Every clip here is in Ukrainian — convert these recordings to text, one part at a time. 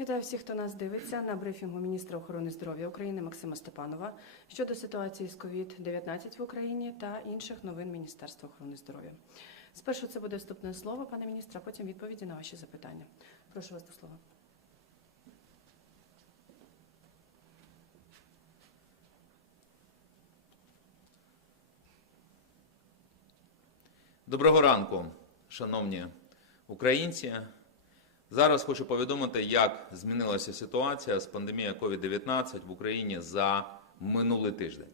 Вітаю всіх, хто нас дивиться на брифінгу міністра охорони здоров'я України Максима Степанова щодо ситуації з COVID-19 в Україні та інших новин Міністерства охорони здоров'я. Спершу це буде вступне слово, пане міністра, потім відповіді на ваші запитання. Прошу вас до слова. Доброго ранку, шановні українці. Зараз хочу повідомити, як змінилася ситуація з пандемією COVID-19 в Україні за минулий тиждень.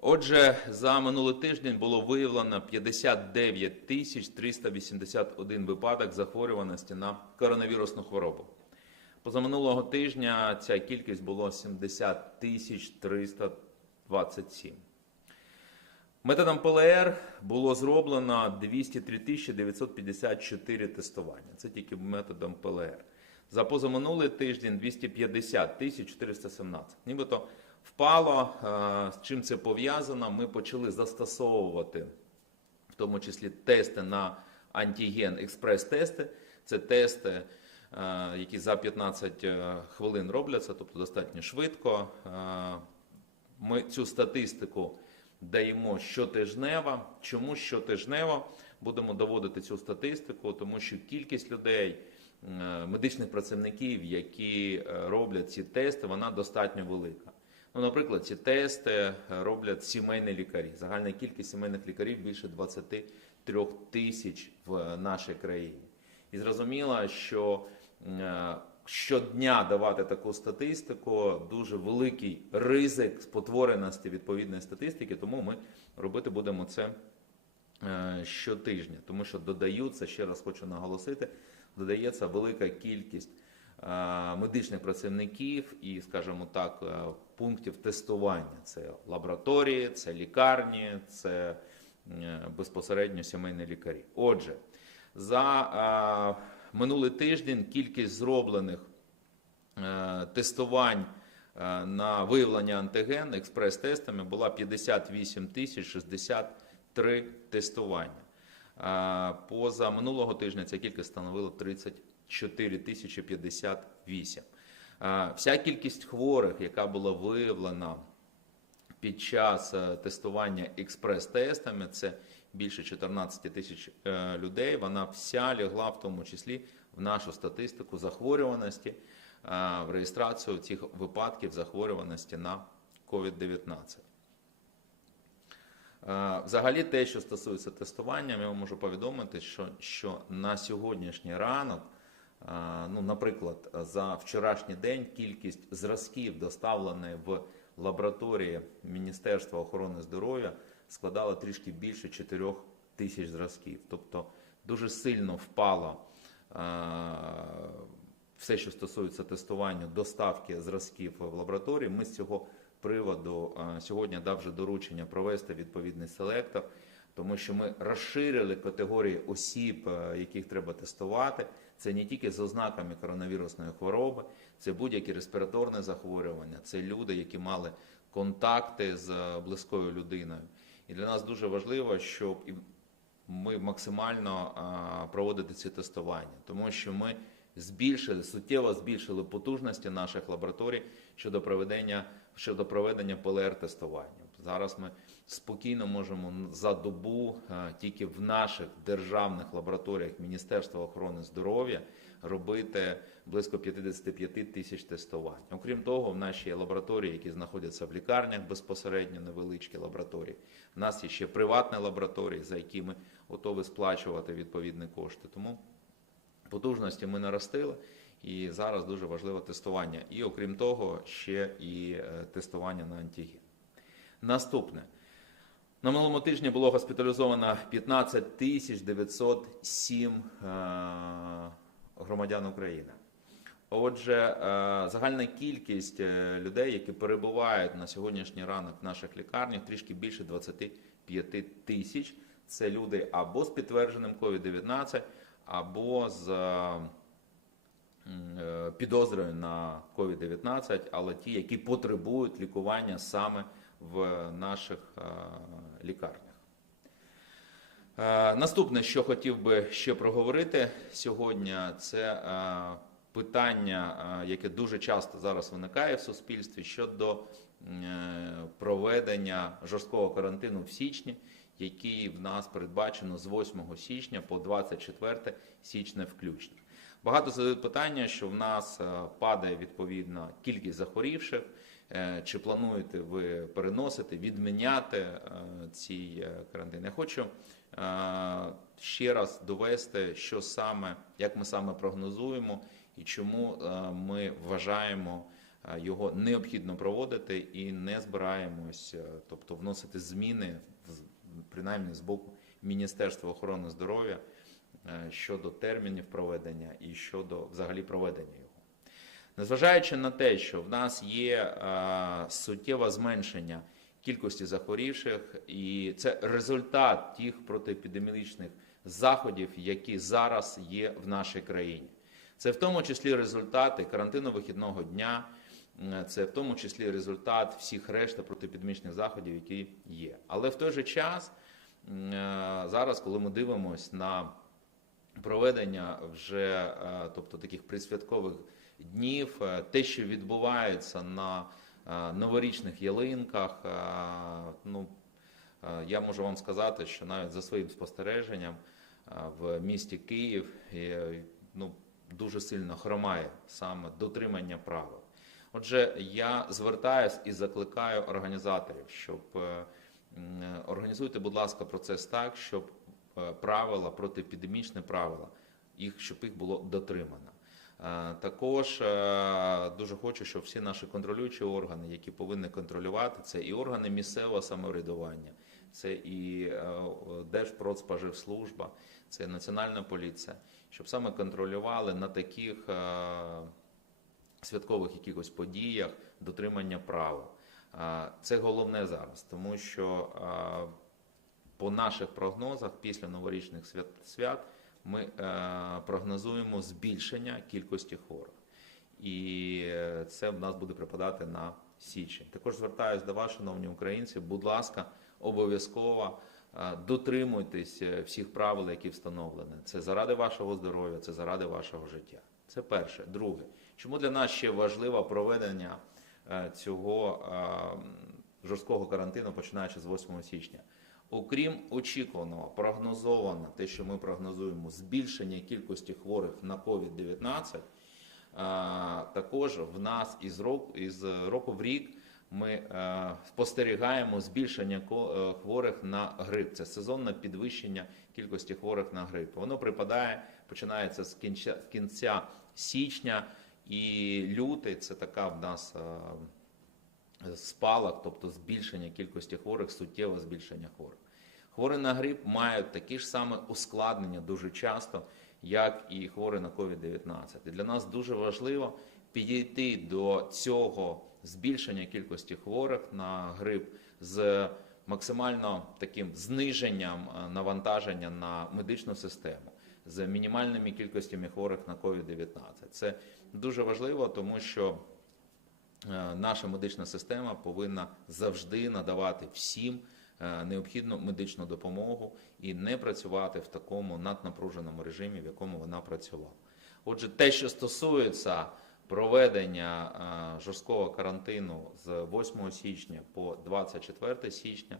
Отже, за минулий тиждень було виявлено 59 тисяч 381 випадок захворюваності на коронавірусну хворобу. Позаминулого тижня ця кількість було 70 тисяч 327. Методом ПЛР було зроблено 203 954 тестування. Це тільки методом ПЛР. За позаминулий тиждень 250 417. Нібито впало. Е, З чим це пов'язано? Ми почали застосовувати в тому числі тести на антиген, експрес-тести. Це тести, е, які за 15 е, хвилин робляться, тобто достатньо швидко. Ми цю статистику даємо щотижнево. Чому щотижнево будемо доводити цю статистику? Тому що кількість людей, е, медичних працівників, які е, роблять ці тести, вона достатньо велика. Ну, наприклад, ці тести е, роблять сімейні лікарі. Загальна кількість сімейних лікарів більше 23 тисяч в нашій країні. І зрозуміло, що щодня давати таку статистику дуже великий ризик спотвореності відповідної статистики, тому ми робити будемо це е, щотижня, тому що додаються, ще раз хочу наголосити, додається велика кількість е, медичних працівників і, скажімо так, е, пунктів тестування. Це лабораторії, це лікарні, це безпосередньо сімейні лікарі. Отже, за минулий тиждень кількість зроблених е, тестувань е, на виявлення антиген експрес-тестами була 58 тисяч 63 тестування. Е, Поза минулого тижня ця кількість становила 34 тисячі 58. Е, Вся кількість хворих, яка була виявлена під час е, тестування експрес-тестами, це більше 14 тисяч е, людей. Вона вся лягла в тому числі в нашу статистику захворюваності, е, в реєстрацію цих випадків захворюваності на COVID-19. Е, Взагалі, те, що стосується тестування, я вам можу повідомити, що, що на сьогоднішній ранок, ну, наприклад, за вчорашній день кількість зразків, доставлених в лабораторії Міністерства охорони здоров'я, складала трішки більше 4 тисяч зразків. Тобто дуже сильно впало е, все, що стосується тестування, доставки зразків в лабораторії. Ми з цього приводу е, сьогодні дав вже доручення провести відповідний селектор, тому що ми розширили категорії осіб, е, яких треба тестувати. Це не тільки з ознаками коронавірусної хвороби, це будь-які респіраторні захворювання, це люди, які мали контакти з е, близькою людиною. І для нас дуже важливо, щоб ми максимально а, проводити ці тестування, тому що ми збільшили суттєво збільшили потужності наших лабораторій щодо проведення щодо проведення ПЛР-тестування. Зараз ми спокійно можемо за добу тільки в наших державних лабораторіях Міністерства охорони здоров'я робити близько 55 тисяч тестувань. Окрім того, в нашій лабораторії, які знаходяться в лікарнях безпосередньо невеличкі лабораторії, в нас є ще приватні лабораторії, за які ми готові сплачувати відповідні кошти. Тому потужності ми наростили. І зараз дуже важливе тестування. І окрім того, ще і е, тестування на антиген. Наступне. На минулому тижні було госпіталізовано 15 тисяч 907 е, громадян України. Отже, е, загальна кількість е, людей, які перебувають на сьогоднішній ранок в наших лікарнях, трішки більше 25 тисяч. Це люди або з підтвердженим COVID-19, або з підозрою на COVID-19, але ті, які потребують лікування саме в наших лікарнях. Наступне, що хотів би ще проговорити сьогодні, це питання, яке дуже часто зараз виникає в суспільстві щодо е, проведення жорсткого карантину в січні, який в нас передбачено з 8 січня по 24 січня включно. Багато задають питання, що в нас падає відповідно кількість захворівших. Е, Чи плануєте ви переносити, відміняти е, ці е, карантини? Я хочу ще раз довести, що саме, як ми саме прогнозуємо і чому ми вважаємо його необхідно проводити і не збираємось, тобто вносити зміни, принаймні з боку Міністерства охорони здоров'я щодо термінів проведення і щодо взагалі проведення. Незважаючи на те, що в нас є е, суттєве зменшення кількості захворівших, і це результат тих протиепідеміологічних заходів, які зараз є в нашій країні. Це в тому числі результати карантину вихідного дня, це в тому числі результат всіх решта протиепідемічних заходів, які є. Але в той же час е, зараз, коли ми дивимося на проведення вже е, тобто таких присвяткових днів, е, те, що відбувається на е, новорічних ялинках, е, ну я можу вам сказати, що навіть за своїм спостереженням в місті Київ ну, дуже сильно хромає саме дотримання правил. Отже, я звертаюсь і закликаю організаторів, щоб організуйте, будь ласка, процес так, щоб правила, протиепідемічні правила, їх, щоб їх було дотримано. Е, Також е, дуже хочу, щоб всі наші контролюючі органи, які повинні контролювати, це і органи місцевого самоврядування, це і е, Держпродспоживслужба, це Національна поліція, щоб саме контролювали на таких святкових якихось подіях дотримання правил. Е, Це головне зараз, тому що по наших прогнозах після новорічних свят ми е, прогнозуємо збільшення кількості хворих. І е, це в нас буде припадати на січень. Також звертаюся до вас, шановні українці, будь ласка, обов'язково е, дотримуйтесь всіх правил, які встановлені. Це заради вашого здоров'я, це заради вашого життя. Це перше. Друге, чому для нас ще важливо проведення цього жорсткого карантину, починаючи з 8 січня? Окрім очікуваного, прогнозовано, те, що ми прогнозуємо, збільшення кількості хворих на COVID-19, також в нас із року, із року в рік ми е, спостерігаємо збільшення е, хворих на грип. Це сезонне підвищення кількості хворих на грип. Воно припадає, починається з кінця, кінця січня і лютий. Це така в нас. Спалах, тобто збільшення кількості хворих, суттєве збільшення хворих. Хворі на грип мають такі ж саме ускладнення дуже часто, як і хворі на COVID-19. І для нас дуже важливо підійти до цього збільшення кількості хворих на грип з максимально таким зниженням е, навантаження на медичну систему, з мінімальними кількостями хворих на COVID-19. Це дуже важливо, тому що наша медична система повинна завжди надавати всім е, необхідну медичну допомогу і не працювати в такому наднапруженому режимі, в якому вона працювала. Отже, те, що стосується проведення е, жорсткого карантину з 8 січня по 24 січня,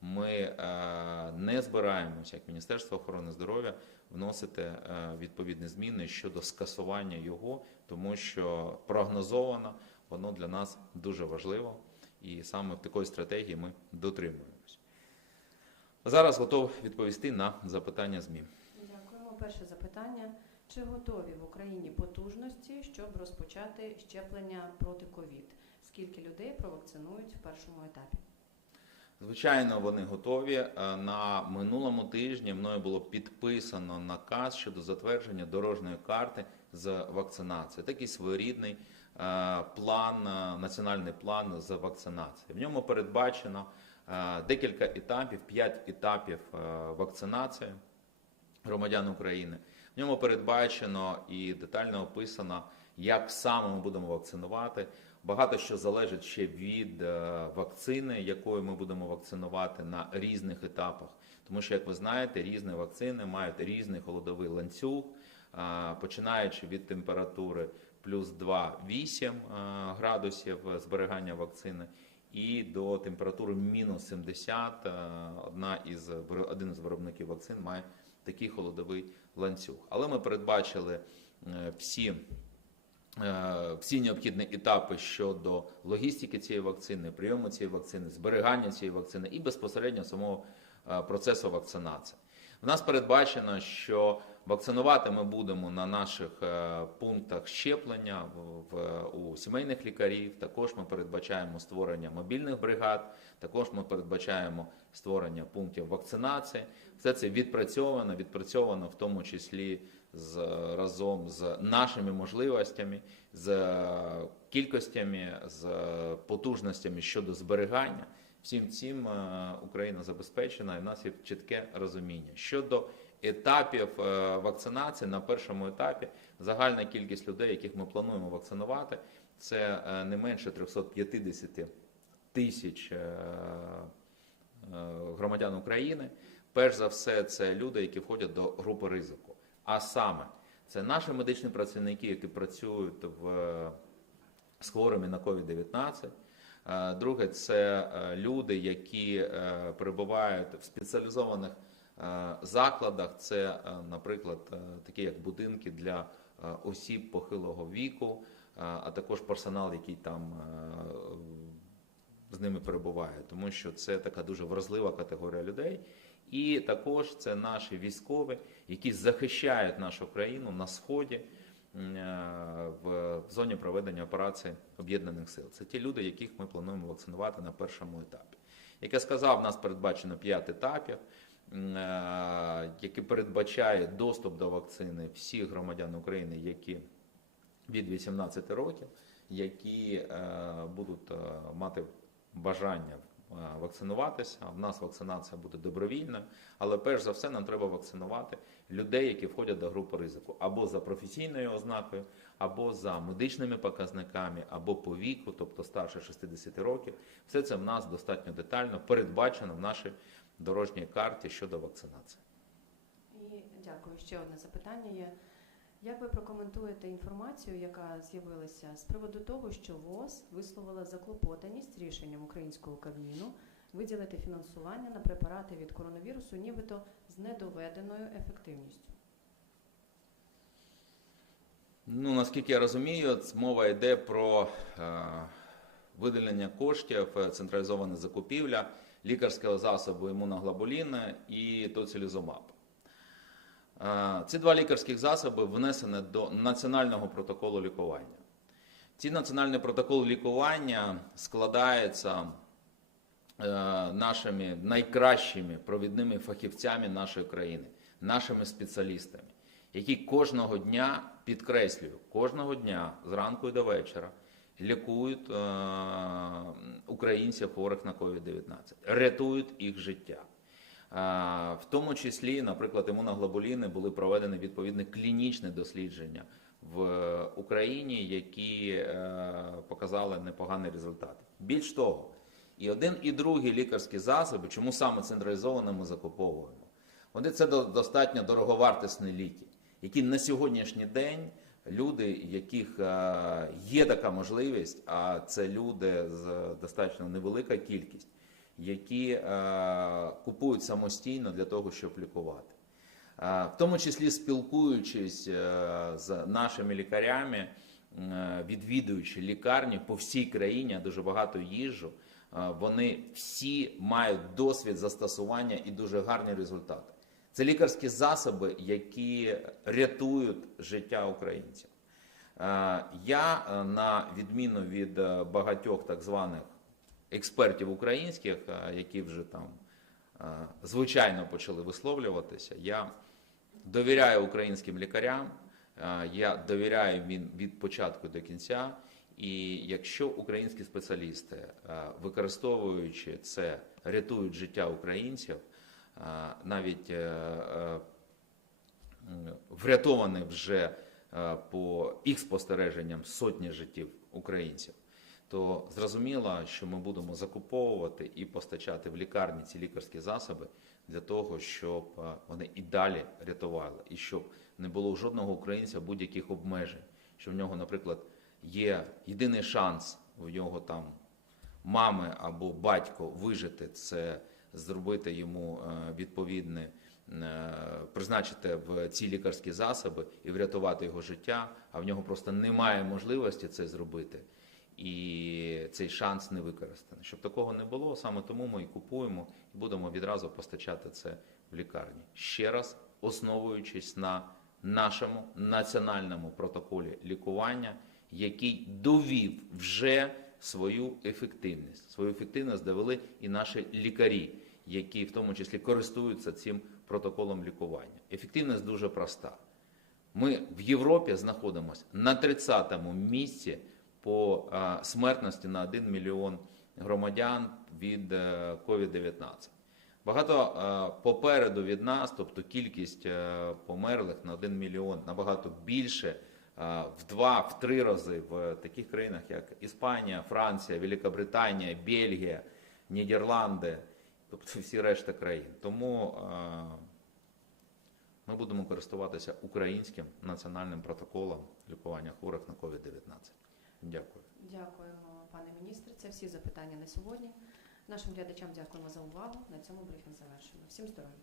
ми е, не збираємося, як Міністерство охорони здоров'я, вносити е, відповідні зміни щодо скасування його, тому що прогнозовано воно для нас дуже важливо, і саме в такої стратегії ми дотримуємось. Зараз готов відповісти на запитання ЗМІ. Дякуємо. Перше запитання. Чи готові в Україні потужності, щоб розпочати щеплення проти ковід? Скільки людей провакцинують в першому етапі? Звичайно, вони готові. Е, На минулому тижні мною було підписано наказ щодо затвердження дорожньої карти з вакцинації. Такий своєрідний план, е, національний план з вакцинації. В ньому передбачено е, декілька етапів, п'ять етапів е, вакцинації громадян України. В ньому передбачено і детально описано, як саме ми будемо вакцинувати. Багато що залежить ще від е, вакцини, якою ми будемо вакцинувати на різних етапах. Тому що, як ви знаєте, різні вакцини мають різний холодовий ланцюг, починаючи від температури плюс 2,8 а, градусів зберігання вакцини і до температури мінус 70. Одна із, один із виробників вакцин має такий холодовий ланцюг. Але ми передбачили е, всі е, всі необхідні етапи щодо логістики цієї вакцини, прийому цієї вакцини, зберігання цієї вакцини і безпосередньо самого е, процесу вакцинації. У нас передбачено, що вакцинувати ми будемо на наших е, пунктах щеплення в, у сімейних лікарів. Також ми передбачаємо створення мобільних бригад. Також ми передбачаємо створення пунктів вакцинації. Все це відпрацьовано, відпрацьовано в тому числі з разом з нашими можливостями, з е, кількостями, з потужностями щодо зберігання. Всім цим е, Україна забезпечена, і в нас є чітке розуміння щодо етапів е, вакцинації. На першому етапі загальна кількість людей, яких ми плануємо вакцинувати, це е, не менше 350 тисяч е, громадян України. Перш за все, це люди, які входять до групи ризику. А саме, це наші медичні працівники, які працюють в, з хворими на COVID-19. Е, Друге, це люди, які перебувають в спеціалізованих закладах. Це, е, наприклад, е, такі як будинки для е, осіб похилого віку, е, а також персонал, який там е, з ними перебуває, тому що це така дуже вразлива категорія людей. І також це наші військові, які захищають нашу країну на сході е, в зоні проведення операції об'єднаних сил. Це ті люди, яких ми плануємо вакцинувати на першому етапі. Як я сказав, у нас передбачено 5 етапів, е, які передбачає доступ до вакцини всіх громадян України, які від 18 років, які е, будуть е, мати бажання вакцинуватися. В нас вакцинація буде добровільною, але перш за все нам треба вакцинувати людей, які входять до групи ризику, або за професійною ознакою, або за медичними показниками, або по віку, тобто старше 60 років. Все це в нас достатньо детально передбачено в нашій дорожній карті щодо вакцинації. І дякую. Ще одне запитання є. Як ви прокоментуєте інформацію, яка з'явилася з приводу того, що ВОЗ висловила заклопотаність рішенням українського Кабміну виділити фінансування на препарати від коронавірусу, нібито з недоведеною ефективністю? Ну, наскільки я розумію, мова йде про е, виділення коштів, е, централізована закупівля лікарського засобу імуноглобуліна і тоцилізумаб. Е, ці два лікарських засоби внесені до національного протоколу лікування. Ці національний протокол лікування складається е, нашими найкращими провідними фахівцями нашої країни, нашими спеціалістами, які кожного дня підкреслюю, кожного дня зранку і до вечора лікують е, українців хворих на COVID-19, рятують їх життя. Е, В тому числі, наприклад, імуноглобуліни були проведені відповідні клінічні дослідження в Україні, які е, показали непогані результати. Більш того, і один, і другий лікарські засоби, чому саме централізовано ми закуповуємо? Вони це до- достатньо дороговартісні ліки, які на сьогоднішній день люди, яких е, є така можливість, а це люди з достатньо невелика кількість, які е, купують самостійно для того, щоб лікувати. Е, В тому числі спілкуючись е, з нашими лікарями, е, відвідуючи лікарні по всій країні, я дуже багато їжджу, е, вони всі мають досвід застосування і дуже гарні результати. Це лікарські засоби, які рятують життя українців. Е, Я, е, на відміну від е, багатьох так званих експертів українських, які вже там звичайно почали висловлюватися, я довіряю українським лікарям, я довіряю він від початку до кінця. І якщо українські спеціалісти, використовуючи це, рятують життя українців, навіть е, е, врятовані вже е, по їх спостереженням сотні життів українців, то зрозуміло, що ми будемо закуповувати і постачати в лікарні ці лікарські засоби для того, щоб вони і далі рятували, і щоб не було жодного українця будь-яких обмежень, що в нього, наприклад, є єдиний шанс в нього там мами або батько вижити, це зробити йому е, відповідне, е, призначити в ці лікарські засоби і врятувати його життя, а в нього просто немає можливості це зробити. І цей шанс не використаний. Щоб такого не було, саме тому ми і купуємо і будемо відразу постачати це в лікарні. Ще раз основуючись на нашому національному протоколі лікування, який довів вже свою ефективність. Свою ефективність довели і наші лікарі, які в тому числі користуються цим протоколом лікування. Ефективність дуже проста. Ми в Європі знаходимося на 30-му місці по е, смертності на 1 мільйон громадян від е, COVID-19. Багато е, попереду від нас, тобто кількість е, померлих на 1 мільйон набагато більше, е, в два, в три рази в таких країнах, як Іспанія, Франція, Великобританія, Бельгія, Нідерланди, тобто всі решта країн. Тому ми будемо користуватися українським національним протоколом лікування хворих на COVID-19. Дякую. Дякуємо, пане міністре. Це всі запитання на сьогодні. Нашим глядачам дякуємо за увагу. На цьому брифінг завершено. Всім здоров'я.